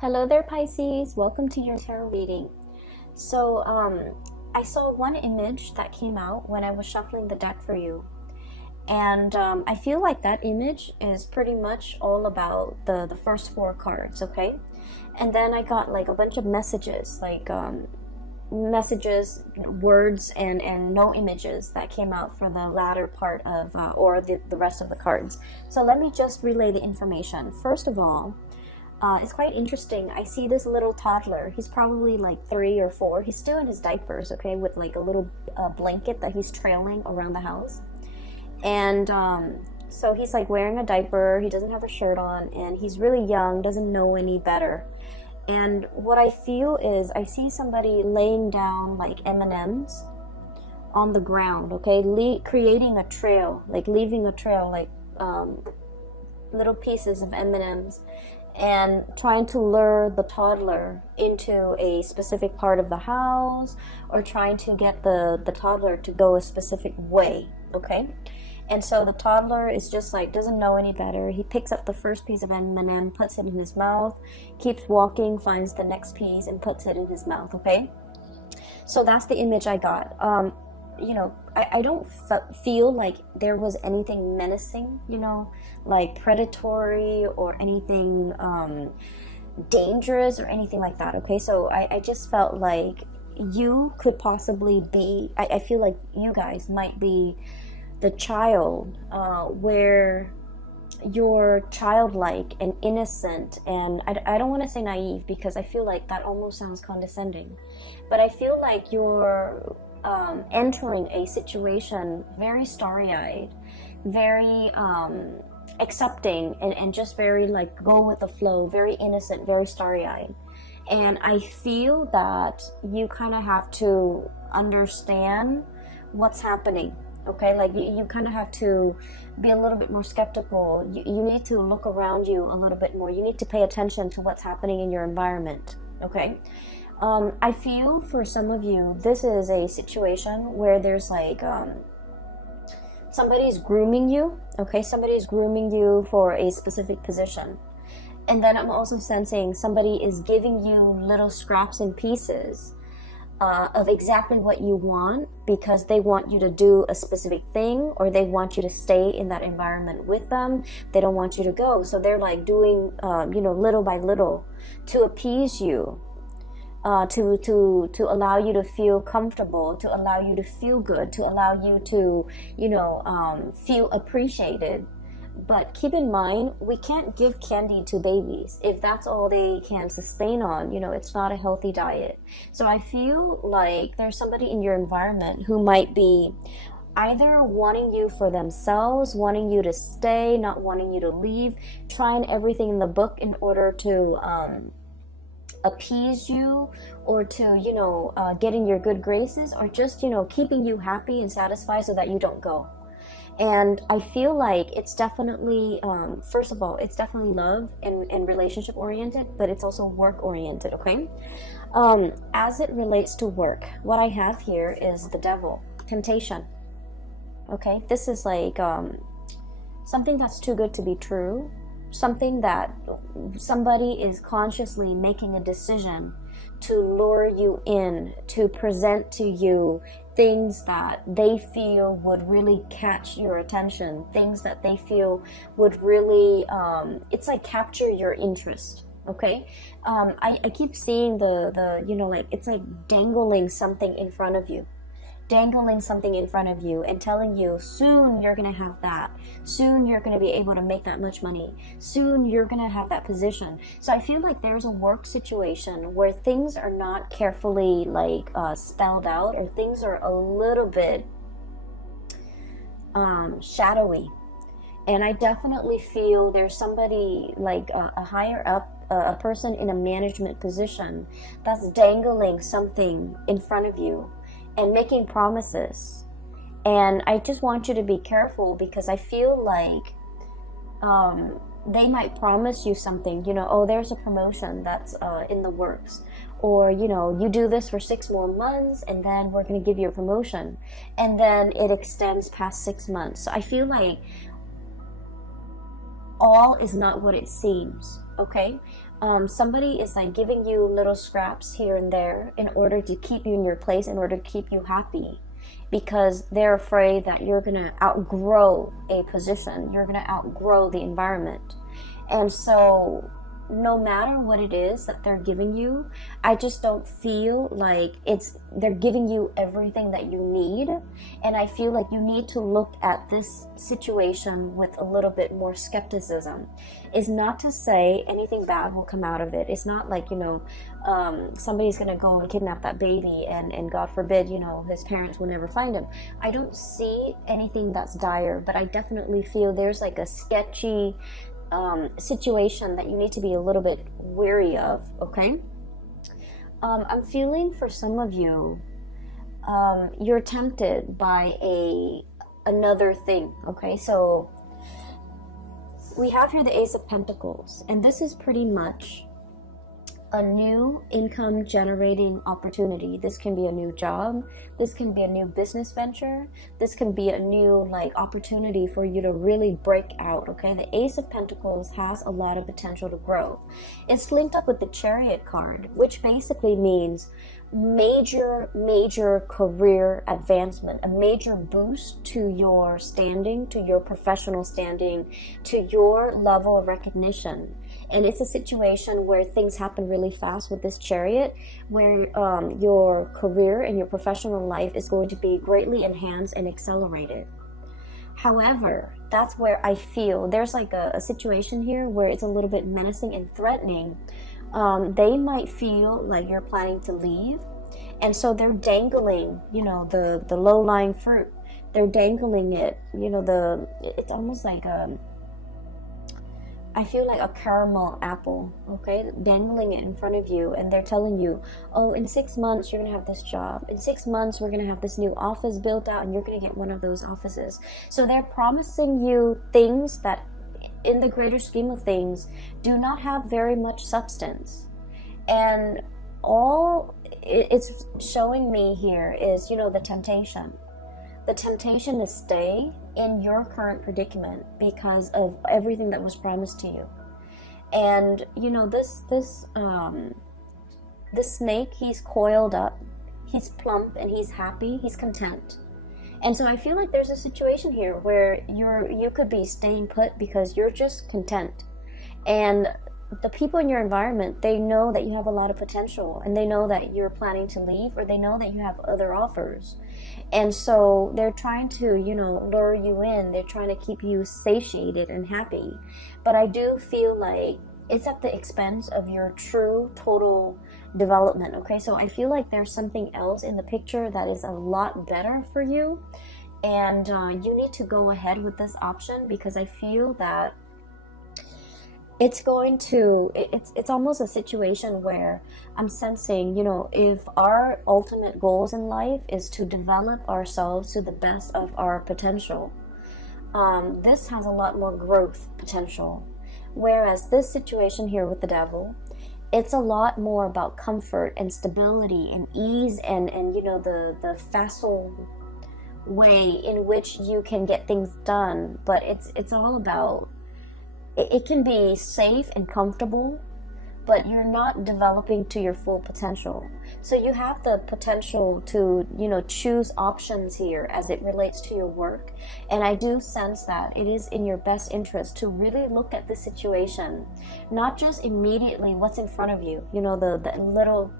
Hello there, Pisces. Welcome to your tarot reading. So, I saw one image that came out when I was shuffling the deck for you. And I feel like that image is pretty much all about the first four cards, okay? And then I got like a bunch of messages, messages, words, and no images that came out for the latter part of, or the rest of the cards. So let me just relay the information. First of all, it's quite interesting. I see this little toddler. He's probably like 3 or 4. He's still in his diapers, okay, with like a little blanket that he's trailing around the house. And so he's like wearing a diaper. He doesn't have a shirt on, and he's really young, doesn't know any better. And what I feel is I see somebody laying down like M&Ms on the ground, okay, creating a trail, like leaving a trail, like little pieces of M&Ms, and trying to lure the toddler into a specific part of the house, or trying to get the toddler to go a specific way, okay? And so the toddler is just like, doesn't know any better. He picks up the first piece of M&M, puts it in his mouth, keeps walking, finds the next piece, and puts it in his mouth, okay? So that's the image I got. You know, I don't feel like there was anything menacing, you know, like predatory or anything dangerous or anything like that, okay? So I just felt like you could possibly be, I feel like you guys might be the child where you're childlike and innocent, and I don't want to say naive because I feel like that almost sounds condescending, but I feel like you're entering a situation very starry-eyed, very accepting, and just very like go with the flow, very innocent, very starry-eyed. And I feel that you kind of have to understand what's happening, okay? Like you kind of have to be a little bit more skeptical. You need to look around you a little bit more. You need to pay attention to what's happening in your environment, okay? I feel for some of you, this is a situation where there's like somebody's grooming you, okay? Somebody's grooming you for a specific position. And then I'm also sensing somebody is giving you little scraps and pieces of exactly what you want, because they want you to do a specific thing, or they want you to stay in that environment with them. They don't want you to go. So they're like doing, you know, little by little to appease you. To allow you to feel comfortable, to allow you to feel good, to allow you to, you know, feel appreciated. But keep in mind, we can't give candy to babies if that's all they can sustain on. You know, it's not a healthy diet. So I feel like there's somebody in your environment who might be either wanting you for themselves, wanting you to stay, not wanting you to leave, trying everything in the book in order to appease you, or to, you know, get in your good graces, or just, you know, keeping you happy and satisfied so that you don't go. And I feel like it's definitely, first of all, it's definitely love and relationship oriented, but it's also work oriented, okay? As it relates to work, what I have here is the devil, temptation, okay? This is like something that's too good to be true, something that somebody is consciously making a decision to lure you in, to present to you things that they feel would really catch your attention, things that they feel would really, it's like capture your interest, okay? I keep seeing the you know, like it's like dangling something in front of you, and telling you soon you're gonna have that, soon you're gonna be able to make that much money, soon you're gonna have that position. So I feel like there's a work situation where things are not carefully like spelled out, or things are a little bit shadowy. And I definitely feel there's somebody like a higher up, a person in a management position that's dangling something in front of you and making promises. And I just want you to be careful, because I feel like they might promise you something, you know, oh, there's a promotion that's in the works, or, you know, you do this for 6 more months and then we're going to give you a promotion, and then it extends past 6 months. So I feel like all is not what it seems, okay? Somebody is like giving you little scraps here and there in order to keep you in your place, in order to keep you happy, because they're afraid that you're going to outgrow a position, you're going to outgrow the environment. And so no matter what it is that they're giving you, I just don't feel like they're giving you everything that you need. And I feel like you need to look at this situation with a little bit more skepticism. It's not to say anything bad will come out of it. It's not like, somebody's gonna go and kidnap that baby and God forbid, his parents will never find him. I don't see anything that's dire, but I definitely feel there's like a sketchy situation that you need to be a little bit wary of, okay? I'm feeling for some of you, you're tempted by another thing, okay? So we have here the Ace of Pentacles, and this is pretty much a new income generating opportunity. This can be a new job, this can be a new business venture, this can be a new opportunity for you to really break out, okay? The Ace of Pentacles has a lot of potential to grow. It's linked up with the Chariot card, which basically means major career advancement, a major boost to your standing, to your professional standing, to your level of recognition. And it's a situation where things happen really fast with this Chariot, where your career and your professional life is going to be greatly enhanced and accelerated. However, that's where I feel there's like a situation here where it's a little bit menacing and threatening. They might feel like you're planning to leave, and so they're dangling, the low-lying fruit. They're dangling it, it's almost like I feel like a caramel apple, okay, dangling it in front of you, and they're telling you, oh, in 6 months you're gonna have this job, in 6 months we're gonna have this new office built out and you're gonna get one of those offices. So they're promising you things that in the greater scheme of things do not have very much substance. And all it's showing me here is, the temptation. The temptation to stay in your current predicament because of everything that was promised to you. And this snake, he's coiled up, he's plump, and he's happy, he's content. And so I feel like there's a situation here where you could be staying put because you're just content. And the people in your environment, they know that you have a lot of potential, and they know that you're planning to leave, or they know that you have other offers. And so they're trying to, lure you in. They're trying to keep you satiated and happy. But I do feel like it's at the expense of your true, total development, okay? So I feel like there's something else in the picture that is a lot better for you. And you need to go ahead with this option, because I feel that it's almost a situation where I'm sensing, if our ultimate goals in life is to develop ourselves to the best of our potential, this has a lot more growth potential. Whereas this situation here with the Devil, it's a lot more about comfort and stability and ease and the facile way in which you can get things done. But it's all about, it can be safe and comfortable, but you're not developing to your full potential. So you have the potential to, choose options here as it relates to your work. And I do sense that it is in your best interest to really look at the situation, not just immediately what's in front of you, the little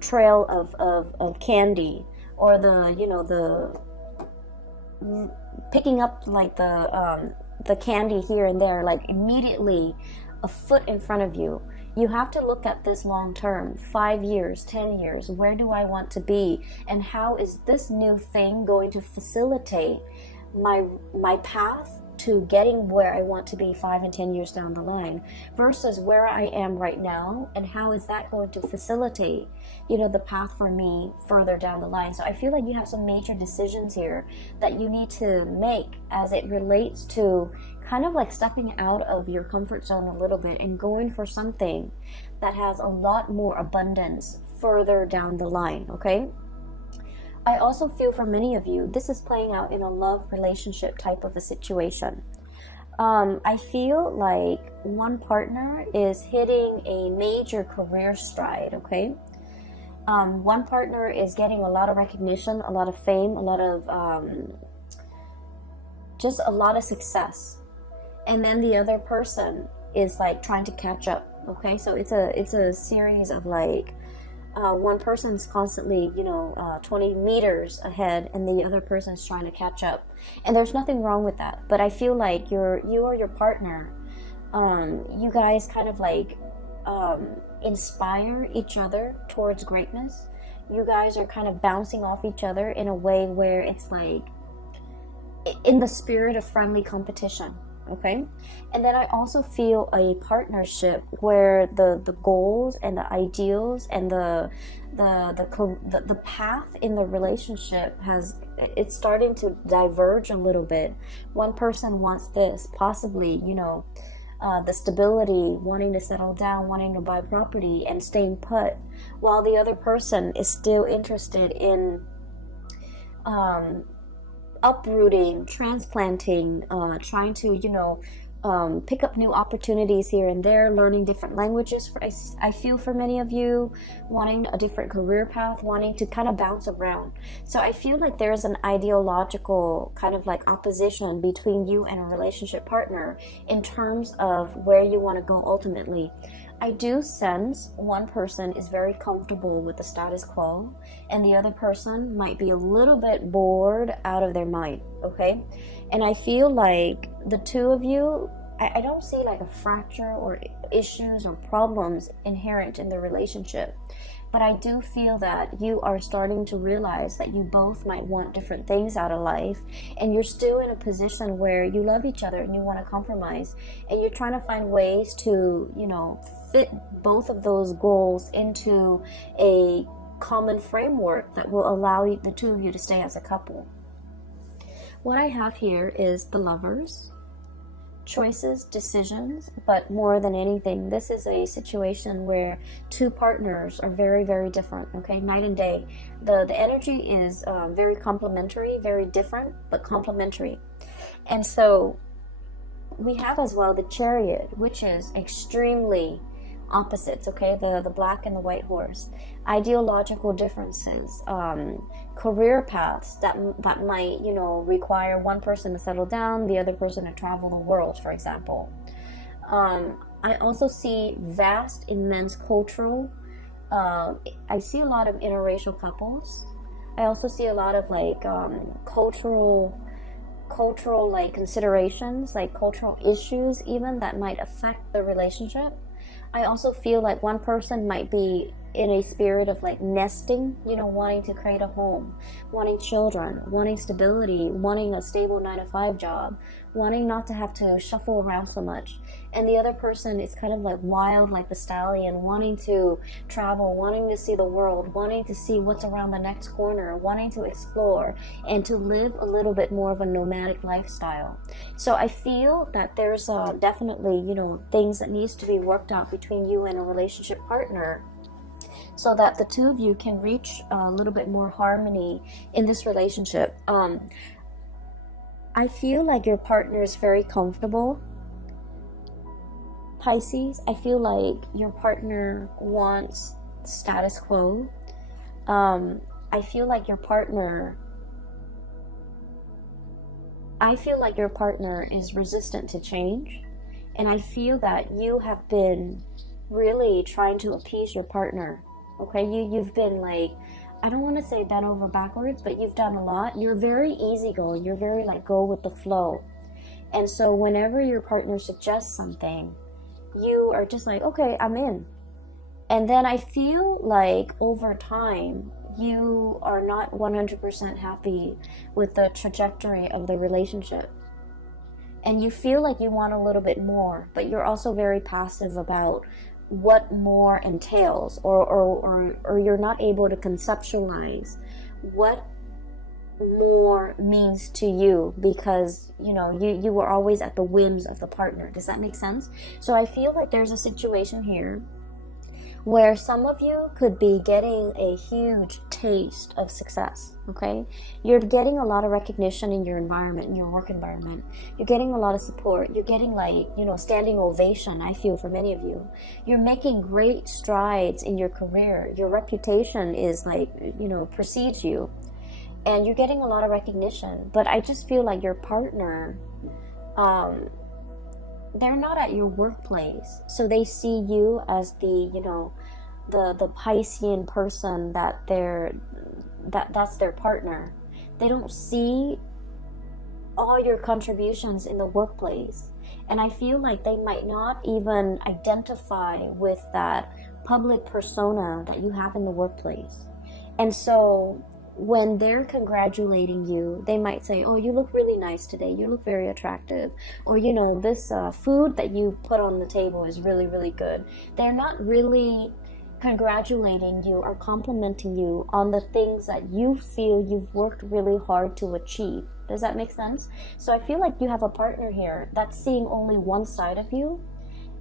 trail of candy, or the picking up like the candy here and there, like immediately a foot in front of you. You have to look at this long term, 5 years, 10 years. Where do I want to be? And how is this new thing going to facilitate my path to getting where I want to be 5 and 10 years down the line, versus where I am right now, and how is that going to facilitate, the path for me further down the line. So I feel like you have some major decisions here that you need to make as it relates to kind of like stepping out of your comfort zone a little bit and going for something that has a lot more abundance further down the line, okay? I also feel for many of you, this is playing out in a love relationship type of a situation. I feel like one partner is hitting a major career stride, okay? One partner is getting a lot of recognition, a lot of fame, a lot of just a lot of success, and then the other person is like trying to catch up. Okay, so it's a series of like one person's constantly 20 meters ahead, and the other person is trying to catch up, and there's nothing wrong with that. But I feel like you or your partner, you guys kind of like inspire each other towards greatness. You guys are kind of bouncing off each other in a way where it's like in the spirit of friendly competition, okay? And then I also feel a partnership where the goals and the ideals and the path in the relationship it's starting to diverge a little bit. One person wants this, possibly, the stability, wanting to settle down, wanting to buy property and staying put, while the other person is still interested in uprooting, transplanting, trying to, pick up new opportunities here and there, learning different languages. I feel for many of you, wanting a different career path, wanting to kind of bounce around. So I feel like there's an ideological kind of like opposition between you and a relationship partner in terms of where you want to go ultimately. I do sense one person is very comfortable with the status quo, and the other person might be a little bit bored out of their mind, okay? And I feel like the two of you, I don't see like a fracture or issues or problems inherent in the relationship. But I do feel that you are starting to realize that you both might want different things out of life, and you're still in a position where you love each other and you want to compromise, and you're trying to find ways to, fit both of those goals into a common framework that will allow the two of you to stay as a couple. What I have here is the Lovers. Choices, decisions, but more than anything, this is a situation where two partners are very, very different, okay? Night and day. The energy is very complementary, very different, but complementary. And so we have as well the Chariot, which is extremely opposites, okay? The black and the white horse. Ideological differences, career paths that might, require one person to settle down, the other person to travel the world, for example. I also see vast, immense cultural, I see a lot of interracial couples. I also see a lot of like cultural like considerations, like cultural issues even that might affect the relationship. I also feel like one person might be in a spirit of like nesting, wanting to create a home, wanting children, wanting stability, wanting a stable 9-to-5 job, wanting not to have to shuffle around so much. And the other person is kind of like wild, like the stallion, wanting to travel, wanting to see the world, wanting to see what's around the next corner, wanting to explore and to live a little bit more of a nomadic lifestyle. So I feel that there's definitely, things that needs to be worked out between you and a relationship partner, so that the two of you can reach a little bit more harmony in this relationship. I feel like your partner is very comfortable. Pisces, I feel like your partner wants status quo. I feel like your partner is resistant to change. And I feel that you have been really trying to appease your partner. Okay, you've been like, I don't want to say bent over backwards, but you've done a lot. You're very easygoing. You're very like go with the flow. And so whenever your partner suggests something, you are just like, okay, I'm in. And then I feel like over time, you are not 100% happy with the trajectory of the relationship. And you feel like you want a little bit more, but you're also very passive about what more entails, or you're not able to conceptualize what more means to you, because you were always at the whims of the partner. Does that make sense? So I feel like there's a situation here where some of you could be getting a huge taste of success, okay? You're getting a lot of recognition in your environment, in your work environment. You're getting a lot of support. You're getting, like, you know, standing ovation, I feel, for many of you. You're making great strides in your career. Your reputation is, like, you know, precedes you. And you're getting a lot of recognition. But I just feel like your partner, they're not at your workplace. So they see you as the, you know, the Piscean person that's their partner. They don't see all your contributions in the workplace. And I feel like they might not even identify with that public persona that you have in the workplace. And so when they're congratulating you, they might say, oh, you look really nice today. You look very attractive. Or, you know, this food that you put on the table is really, really good. They're not really congratulating you or complimenting you on the things that you feel you've worked really hard to achieve. Does that make sense? So I feel like you have a partner here that's seeing only one side of you,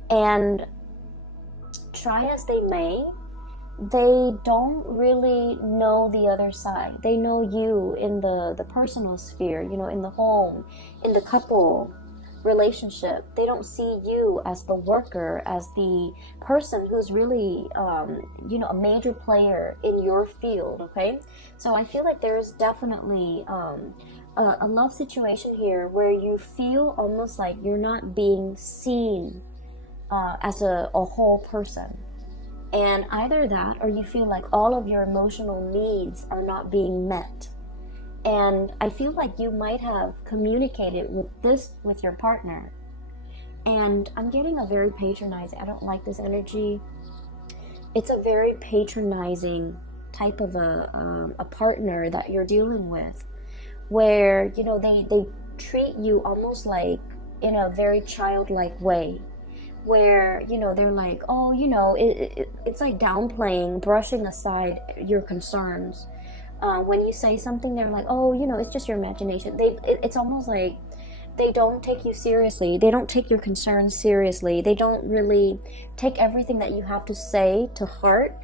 and try as they may, they don't really know the other side. They know you in the personal sphere, you know, in the home, in the couple relationship. They don't see you as the worker, as the person who's really, you know, a major player in your field, okay? So I feel like there's definitely a love situation here where you feel almost like you're not being seen as a whole person. And either that, or you feel like all of your emotional needs are not being met. And I feel like you might have communicated with your partner. And I'm getting a very patronizing, I don't like this energy. It's a very patronizing type of a partner that you're dealing with, where, you know, they treat you almost like in a very childlike way, where, you know, they're like, oh, you know, it's like downplaying, brushing aside your concerns. When you say something, they're like, oh, you know, it's just your imagination. It's almost like they don't take you seriously. They don't take your concerns seriously. They don't really take everything that you have to say to heart.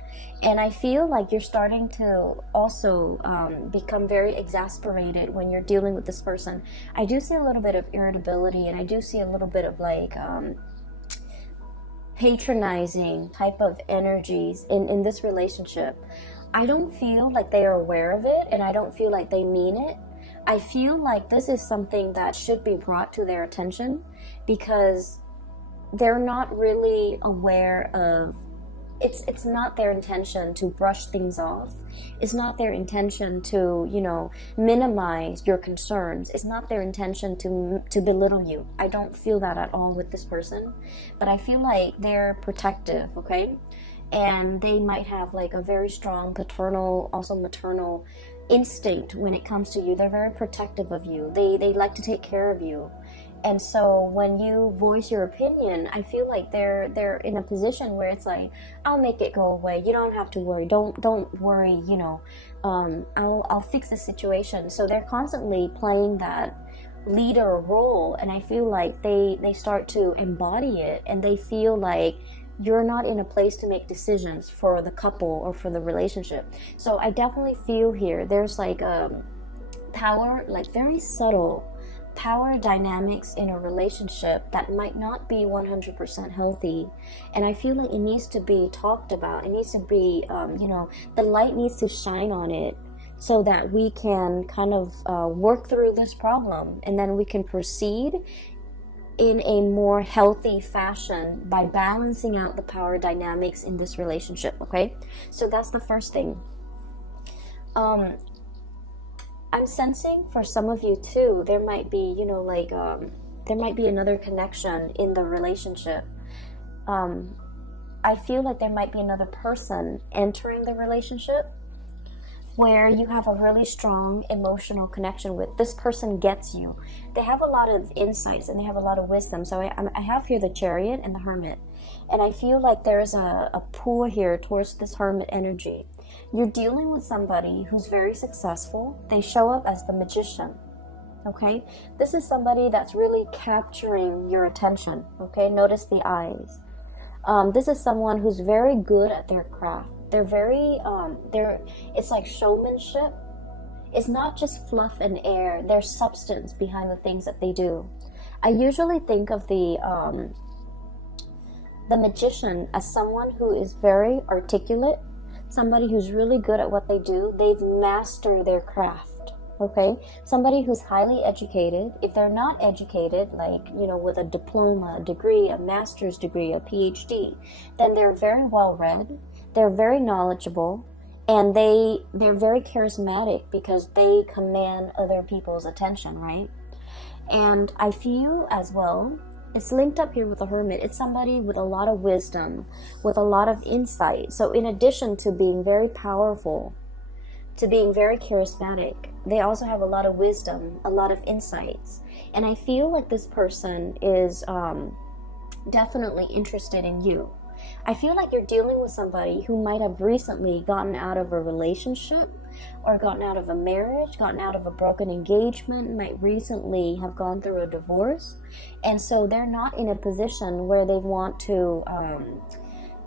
And I feel like you're starting to also become very exasperated when you're dealing with this person. I do see a little bit of irritability, and I do see a little bit of like patronizing type of energies in this relationship. I don't feel like they are aware of it, and I don't feel like they mean it. I feel like this is something that should be brought to their attention, because they're not really aware of it's not their intention to brush things off. It's not their intention to, you know, minimize your concerns. It's not their intention to belittle you. I don't feel that at all with this person, but I feel like they're protective, okay? And they might have like a very strong paternal, also maternal instinct when it comes to you. They're very protective of you. They like to take care of you. And so when you voice your opinion, I feel like they're in a position where it's like, I'll make it go away. You don't have to worry. Don't worry, you know. I'll fix the situation. So they're constantly playing that leader role, and I feel like they start to embody it, and they feel like you're not in a place to make decisions for the couple or for the relationship. So I definitely feel here there's like a power, like very subtle power dynamics in a relationship that might not be 100% healthy. And I feel like it needs to be talked about. It needs to be, you know, the light needs to shine on it, so that we can kind of work through this problem, and then we can proceed in a more healthy fashion by balancing out the power dynamics in this relationship, okay? So that's the first thing. I'm sensing for some of you too, there might be, you know, like, there might be another connection in the relationship. I feel like there might be another person entering the relationship where you have a really strong emotional connection with. This person gets you. They have a lot of insights and they have a lot of wisdom. So I have here the Chariot and the Hermit. And I feel like there's a pull here towards this Hermit energy. You're dealing with somebody who's very successful. They show up as the Magician. Okay? This is somebody that's really capturing your attention. Okay? Notice the eyes. This is someone who's very good at their craft. They're very, it's like showmanship. It's not just fluff and air. There's substance behind the things that they do. I usually think of the magician as someone who is very articulate, somebody who's really good at what they do. They've mastered their craft, okay? Somebody who's highly educated. If they're not educated, like, you know, with a diploma, a degree, a master's degree, a PhD, then they're very well read, they're very knowledgeable, and they're very charismatic because they command other people's attention, right? And I feel as well, it's linked up here with the Hermit. It's somebody with a lot of wisdom, with a lot of insight. So in addition to being very powerful, to being very charismatic, they also have a lot of wisdom, a lot of insights. And I feel like this person is definitely interested in you. I feel like you're dealing with somebody who might have recently gotten out of a relationship or gotten out of a marriage, gotten out of a broken engagement, might recently have gone through a divorce. And so they're not in a position where they want to,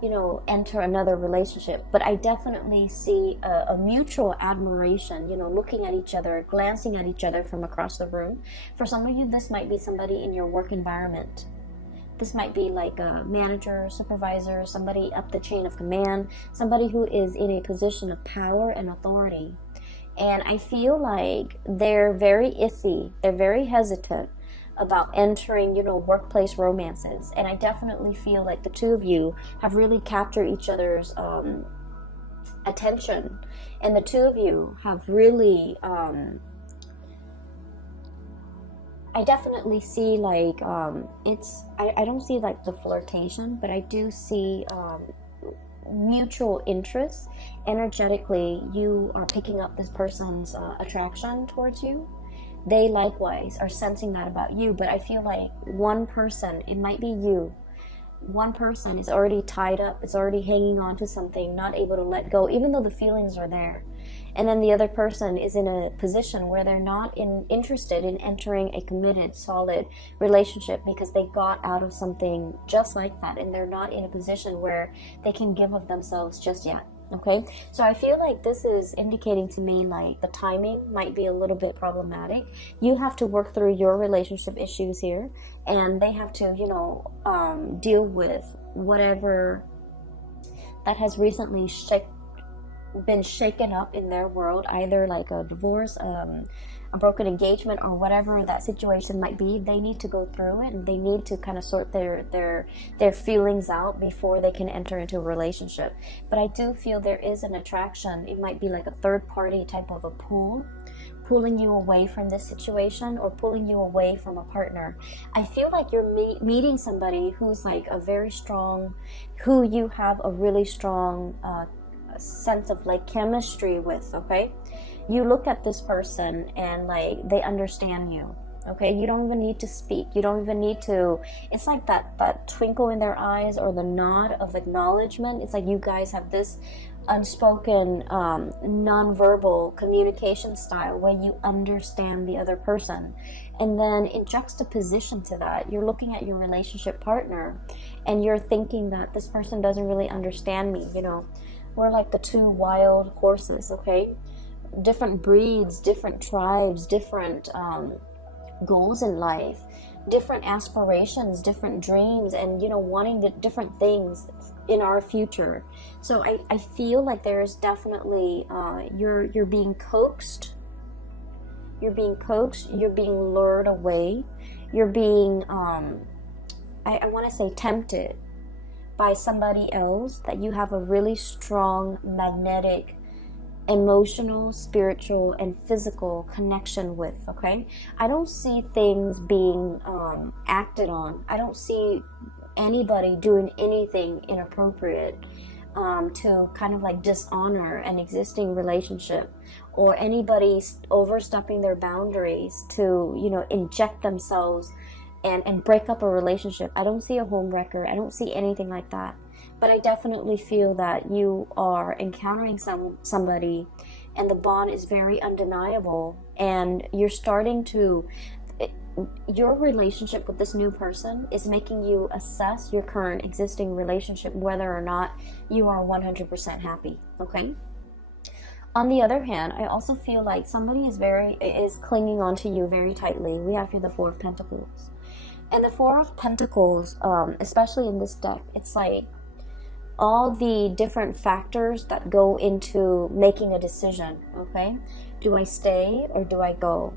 you know, enter another relationship. But I definitely see a mutual admiration, you know, looking at each other, glancing at each other from across the room. For some of you, this might be somebody in your work environment. This might be like a manager, supervisor, somebody up the chain of command, somebody who is in a position of power and authority. And I feel like they're very iffy, they're very hesitant about entering, you know, workplace romances. And I definitely feel like the two of you have really captured each other's attention. And the two of you have really... I definitely see like I don't see like the flirtation, but I do see mutual interest. Energetically, you are picking up this person's attraction towards you. They likewise are sensing that about you, but I feel like one person, it might be you, one person is already tied up, is already hanging on to something, not able to let go, even though the feelings are there. And then the other person is in a position where they're not interested in entering a committed, solid relationship because they got out of something just like that, and they're not in a position where they can give of themselves just yet. Okay, so I feel like this is indicating to me like the timing might be a little bit problematic. You have to work through your relationship issues here, and they have to, you know, deal with whatever that has recently been shaken up in their world, either like a divorce, a broken engagement, or whatever that situation might be. They need to go through it, and they need to kind of sort their feelings out before they can enter into a relationship. But I do feel there is an attraction. It might be like a third party type of a pull, pulling you away from this situation or pulling you away from a partner. I feel like you're meeting somebody who's like a very strong, who you have a really strong sense of like chemistry with. Okay, you look at this person and like they understand you. Okay, you don't even need to speak, you don't even need to, it's like that twinkle in their eyes or the nod of acknowledgement. It's like you guys have this unspoken non-verbal communication style where you understand the other person. And then in juxtaposition to that, you're looking at your relationship partner and you're thinking that this person doesn't really understand me. You know, we're like the two wild horses. Okay, different breeds, different tribes, different goals in life, different aspirations, different dreams, and, you know, wanting the different things in our future. So I feel like there's definitely you're being coaxed, you're being lured away, you're being I want to say tempted by somebody else that you have a really strong magnetic, emotional, spiritual, and physical connection with. Okay, I don't see things being acted on. I don't see anybody doing anything inappropriate to kind of like dishonor an existing relationship, or anybody overstepping their boundaries to, you know, inject themselves and break up a relationship. I don't see a home wrecker. I don't see anything like that. But I definitely feel that you are encountering somebody and the bond is very undeniable, and you're starting to, your relationship with this new person is making you assess your current existing relationship, whether or not you are 100% happy, okay? On the other hand, I also feel like somebody is clinging on to you very tightly. We have here the Four of Pentacles. And the Four of Pentacles, especially in this deck, it's like all the different factors that go into making a decision, okay? Do I stay or do I go?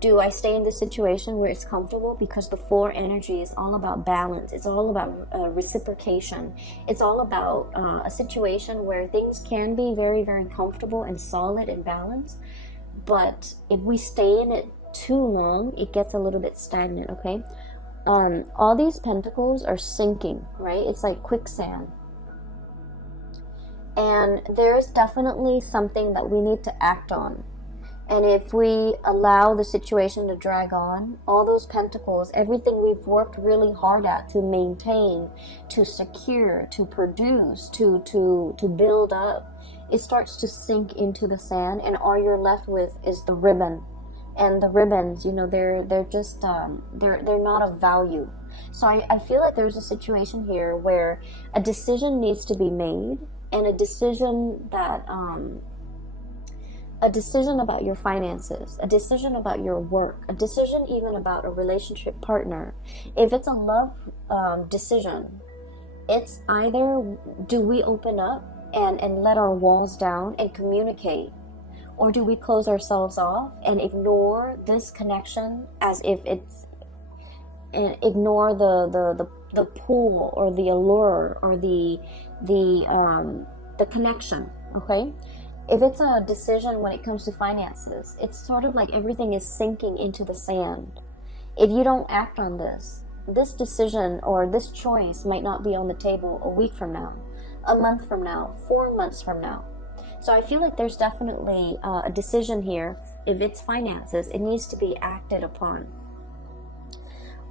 Do I stay in this situation where it's comfortable? Because the four energy is all about balance. It's all about reciprocation. It's all about a situation where things can be very, very comfortable and solid and balanced. But if we stay in it too long, it gets a little bit stagnant, okay? All these pentacles are sinking, right? It's like quicksand. And there's definitely something that we need to act on. And if we allow the situation to drag on, all those pentacles, everything we've worked really hard at to maintain, to secure, to produce, to build up, it starts to sink into the sand, and all you're left with is the ribbon. And the ribbons, you know, they're just they're not of value. So I feel like there's a situation here where a decision needs to be made, and a decision that a decision about your finances, a decision about your work, a decision even about a relationship partner. If it's a love decision, it's either do we open up and let our walls down and communicate, or do we close ourselves off and ignore this connection as if it's, and ignore the pull or the allure or the connection, okay? If it's a decision when it comes to finances, it's sort of like everything is sinking into the sand. If you don't act on this decision or this choice might not be on the table a week from now, a month from now, 4 months from now. So I feel like there's definitely a decision here. If it's finances, it needs to be acted upon.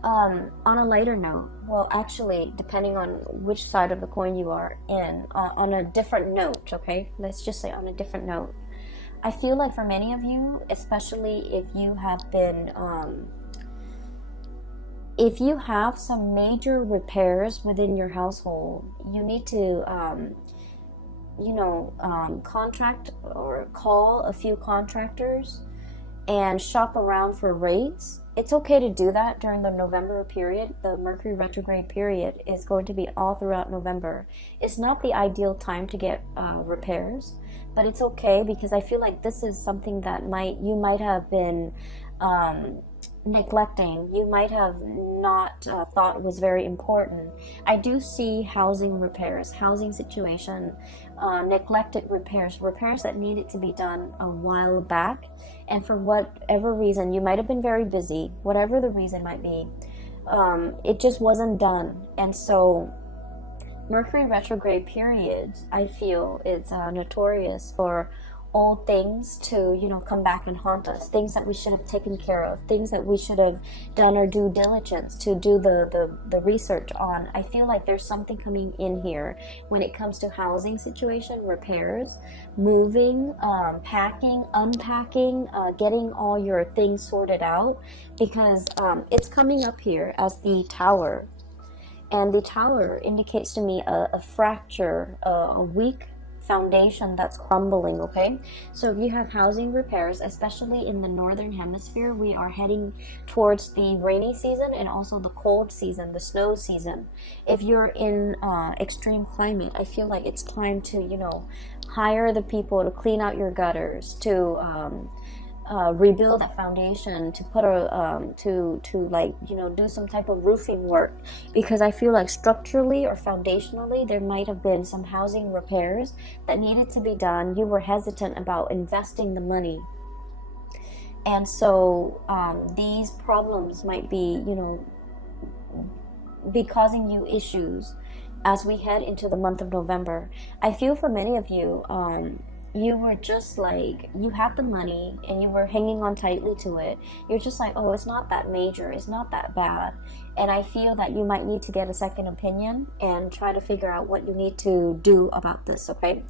On a lighter note, well, actually, depending on which side of the coin you are in, on a different note, okay? Let's just say on a different note. I feel like for many of you, especially if you have been, if you have some major repairs within your household, you need to, contract or call a few contractors and shop around for rates. It's okay to do that during the November period. The Mercury retrograde period is going to be all throughout November. It's not the ideal time to get repairs, but it's okay because I feel like this is something that you might have been neglecting. You might have not thought was very important. I do see housing repairs, housing situation, neglected repairs that needed to be done a while back, and for whatever reason, you might have been very busy, whatever the reason might be, it just wasn't done. And so Mercury retrograde periods, I feel, is notorious for old things to, come back and haunt us, things that we should have taken care of, things that we should have done our due diligence to do the research on. I feel like there's something coming in here when it comes to housing situation, repairs, moving, packing, unpacking, getting all your things sorted out, because it's coming up here as the Tower, and the Tower indicates to me a fracture, a weak foundation that's crumbling, okay? So if you have housing repairs, especially in the northern hemisphere, we are heading towards the rainy season and also the cold season, the snow season. If you're in extreme climate, I feel like it's time to, hire the people to clean out your gutters, to rebuild that foundation, to put do some type of roofing work, because I feel like structurally or foundationally there might have been some housing repairs that needed to be done. You were hesitant about investing the money, and so these problems might be causing you issues as we head into the month of November. I feel for many of you, you were just like, you had the money and you were hanging on tightly to it. You're just like, oh, it's not that major, it's not that bad. And I feel that you might need to get a second opinion and try to figure out what you need to do about this, okay?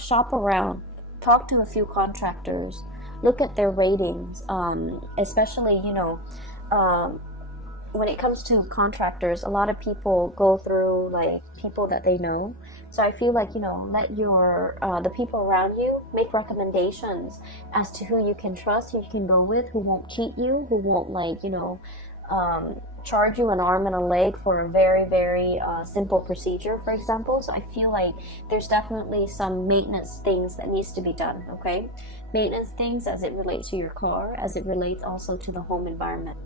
Shop around, talk to a few contractors, look at their ratings, especially, when it comes to contractors, a lot of people go through like people that they know. So I feel like, you know, let your the people around you make recommendations as to who you can trust, who you can go with, who won't cheat you, who won't, like, you know, charge you an arm and a leg for a very, very simple procedure, for example. So I feel like there's definitely some maintenance things that needs to be done, okay? Maintenance things as it relates to your car, as it relates also to the home environment.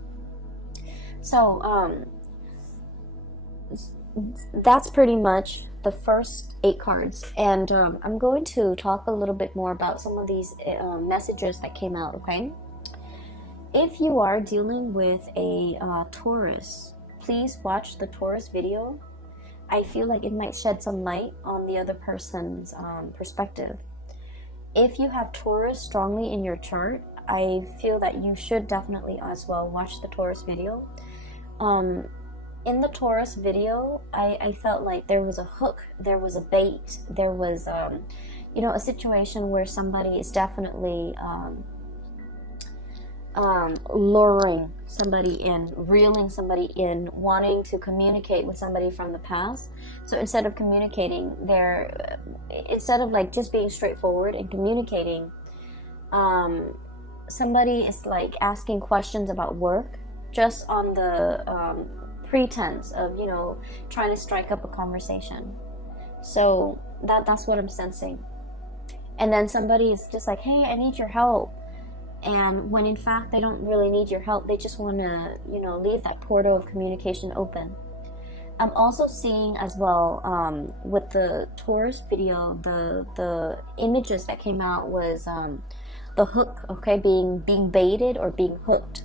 So that's pretty much the first 8 cards, and I'm going to talk a little bit more about some of these messages that came out, okay? If you are dealing with a Taurus, please watch the Taurus video. I feel like it might shed some light on the other person's perspective. If you have Taurus strongly in your chart, I feel that you should definitely as well watch the Taurus video. In the Taurus video, I felt like there was a hook, there was a bait, there was, you know, a situation where somebody is definitely luring somebody in, reeling somebody in, wanting to communicate with somebody from the past. So instead of communicating, instead of like just being straightforward and communicating, somebody is like asking questions about work, just on the pretense of, you know, trying to strike up a conversation. So that's what I'm sensing. And then somebody is just like, hey, I need your help. And when in fact they don't really need your help, they just want to, you know, leave that portal of communication open. I'm also seeing as well, with the Taurus video, the images that came out was the hook, okay, being baited or being hooked.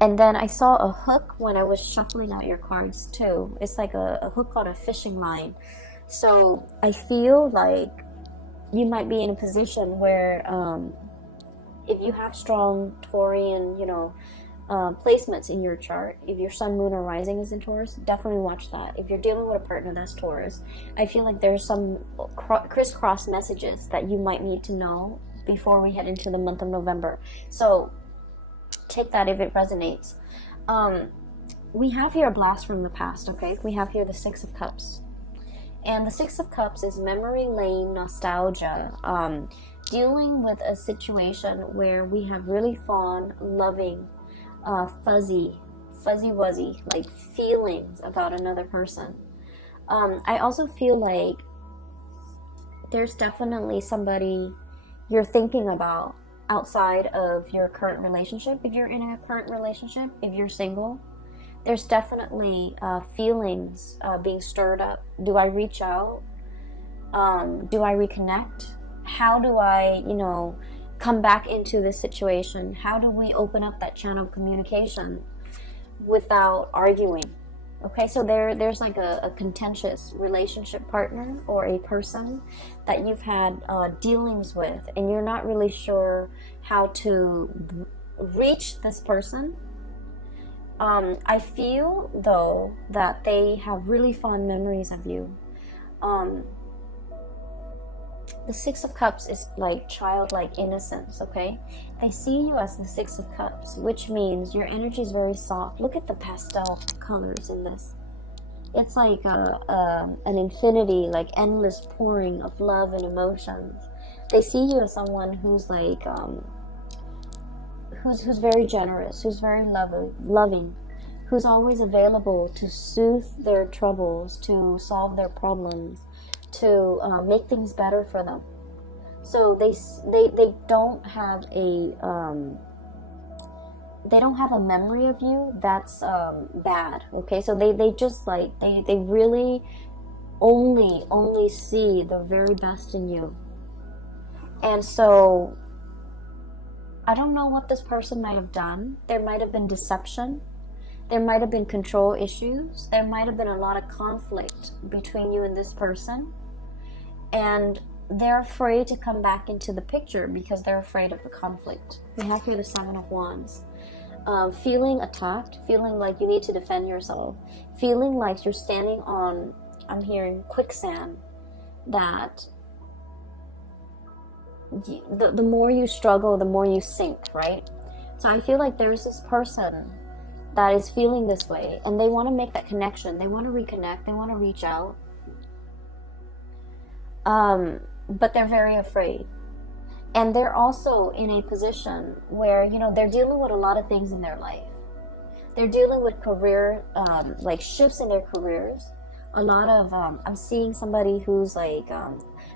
And then I saw a hook when I was shuffling out your cards too. It's like a hook on a fishing line. So I feel like you might be in a position where if you have strong Taurian, you know, placements in your chart, if your sun, moon, or rising is in Taurus, definitely watch that. If you're dealing with a partner that's Taurus, I feel like there's some crisscross messages that you might need to know before we head into the month of November. So take that if it resonates. We have here a blast from the past, okay? We have here the 6 of Cups. And the 6 of Cups is memory lane nostalgia. Dealing with a situation where we have really fond, loving, fuzzy-wuzzy, like feelings about another person. I also feel like there's definitely somebody you're thinking about outside of your current relationship. If you're in a current relationship, if you're single, there's definitely feelings being stirred up. Do I reach out? Do I reconnect? How do I, you know, come back into this situation? How do we open up that channel of communication without arguing? Okay, so there's like a contentious relationship partner or a person that you've had dealings with, and you're not really sure how to reach this person. I feel, though, that they have really fond memories of you. The 6 of Cups is like childlike innocence, okay? They see you as the 6 of Cups, which means your energy is very soft. Look at the pastel colors in this. It's like an infinity, like endless pouring of love and emotions. They see you as someone who's like, who's very generous, who's very loving, who's always available to soothe their troubles, to solve their problems, to make things better for them. So they don't have a memory of you that's bad. Okay, so they just like they really only see the very best in you. And so I don't know what this person might have done. There might have been deception. There might have been control issues. There might have been a lot of conflict between you and this person. And they're afraid to come back into the picture because they're afraid of the conflict. We have here the 7 of Wands. Feeling attacked, feeling like you need to defend yourself, feeling like you're standing on, I'm hearing quicksand, that the more you struggle, the more you sink, right? So I feel like there's this person that is feeling this way, and they want to make that connection. They want to reconnect. They want to reach out. But they're very afraid. And they're also in a position where, you know, they're dealing with a lot of things in their life. They're dealing with career, like shifts in their careers. A lot of, I'm seeing somebody who's like,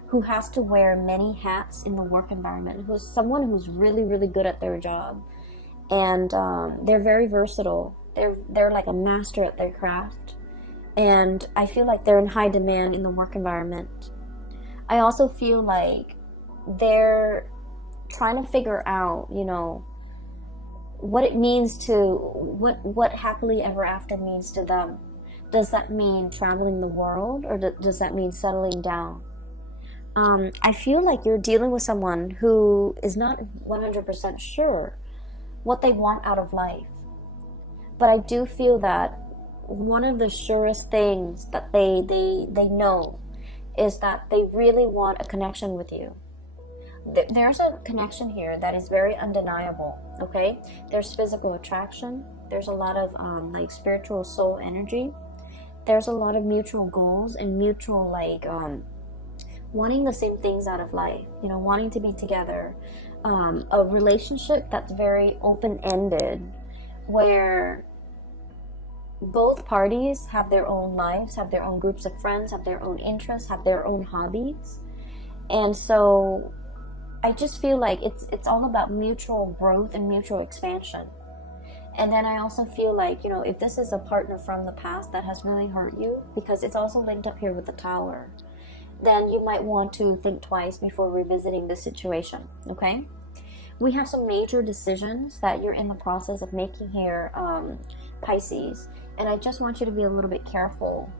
who has to wear many hats in the work environment, who's someone who's really, really good at their job. And they're very versatile. They're like a master at their craft. And I feel like they're in high demand in the work environment. I also feel like they're trying to figure out, you know, what it means to, what happily ever after means to them. Does that mean traveling the world, or does that mean settling down? I feel like you're dealing with someone who is not 100% sure what they want out of life. But I do feel that one of the surest things that they know is that they really want a connection with you. There's a connection here that is very undeniable, okay? There's physical attraction. There's a lot of like spiritual soul energy. There's a lot of mutual goals and mutual like wanting the same things out of life, you know, wanting to be together. A relationship that's very open-ended, where both parties have their own lives, have their own groups of friends, have their own interests, have their own hobbies. And so I just feel like it's all about mutual growth and mutual expansion. And then I also feel like, you know, if this is a partner from the past that has really hurt you, because it's also linked up here with the Tower, then you might want to think twice before revisiting the situation, okay? We have some major decisions that you're in the process of making here, Pisces. And I just want you to be a little bit careful,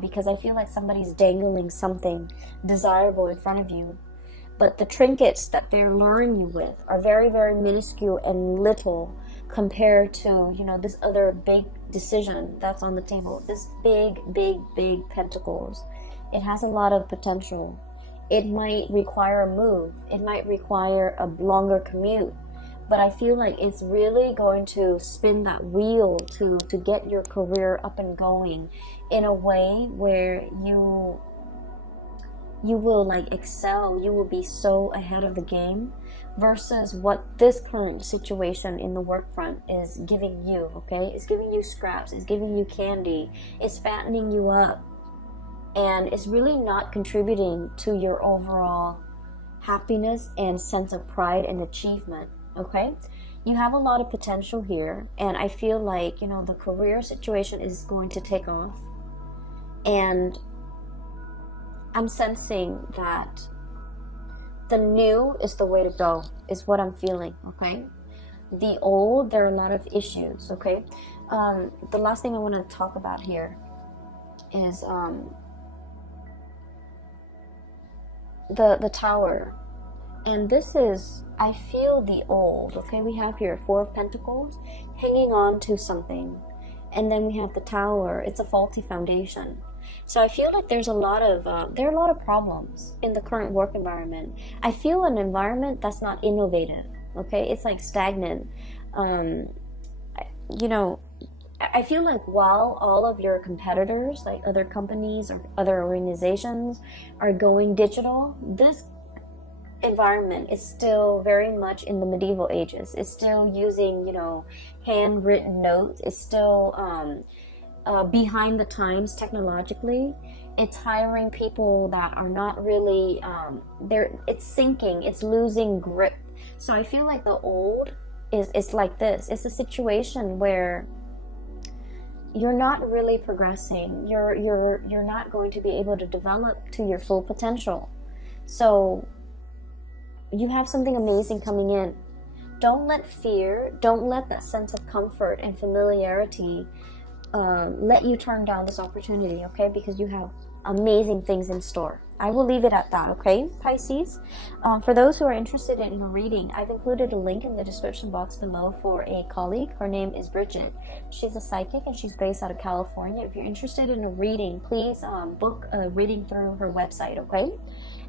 because I feel like somebody's dangling something desirable in front of you. But the trinkets that they're luring you with are very, very minuscule and little compared to, you know, this other big decision that's on the table. This big, big, big pentacles. It has a lot of potential. It might require a move. It might require a longer commute. But I feel like it's really going to spin that wheel to get your career up and going in a way where you will like excel. You will be so ahead of the game versus what this current situation in the work front is giving you, okay? It's giving you scraps. It's giving you candy. It's fattening you up. And it's really not contributing to your overall happiness and sense of pride and achievement, okay? You have a lot of potential here, and I feel like, you know, the career situation is going to take off. And I'm sensing that the new is the way to go, is what I'm feeling, okay? The old, there are a lot of issues, okay? The last thing I want to talk about here is the Tower. And this is, I feel the old, okay? We have here 4 of Pentacles hanging on to something. And then we have the Tower. It's a faulty foundation. So I feel like there's a lot of, there are a lot of problems in the current work environment. I feel an environment that's not innovative, okay? It's like stagnant. You know, I feel like while all of your competitors, like other companies or other organizations, are going digital, this environment is still very much in the medieval ages. It's still using, you know, handwritten notes. It's still behind the times technologically. It's hiring people that are not really, it's sinking, it's losing grip. So I feel like the old is like this. It's a situation where you're not really progressing. You're not going to be able to develop to your full potential. So you have something amazing coming in. Don't let fear, don't let that sense of comfort and familiarity let you turn down this opportunity, okay? Because you have amazing things in store. I will leave it at that, okay, Pisces? For those who are interested in a reading, I've included a link in the description box below for a colleague. Her name is Bridget. She's a psychic and she's based out of California. If you're interested in a reading, please book a reading through her website, okay?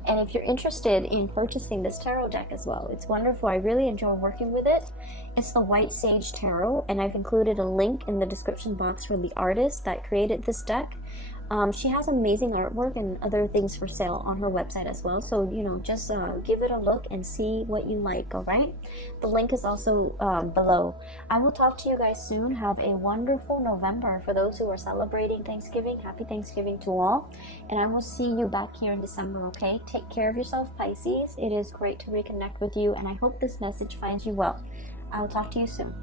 And if you're interested in purchasing this tarot deck as well, it's wonderful. I really enjoy working with it. It's the White Sage Tarot, and I've included a link in the description box for the artist that created this deck. She has amazing artwork and other things for sale on her website as well. So, you know, just give it a look and see what you like, all right? The link is also below. I will talk to you guys soon. Have a wonderful November. For those who are celebrating Thanksgiving, happy Thanksgiving to all. And I will see you back here in December, okay? Take care of yourself, Pisces. It is great to reconnect with you, and I hope this message finds you well. I will talk to you soon.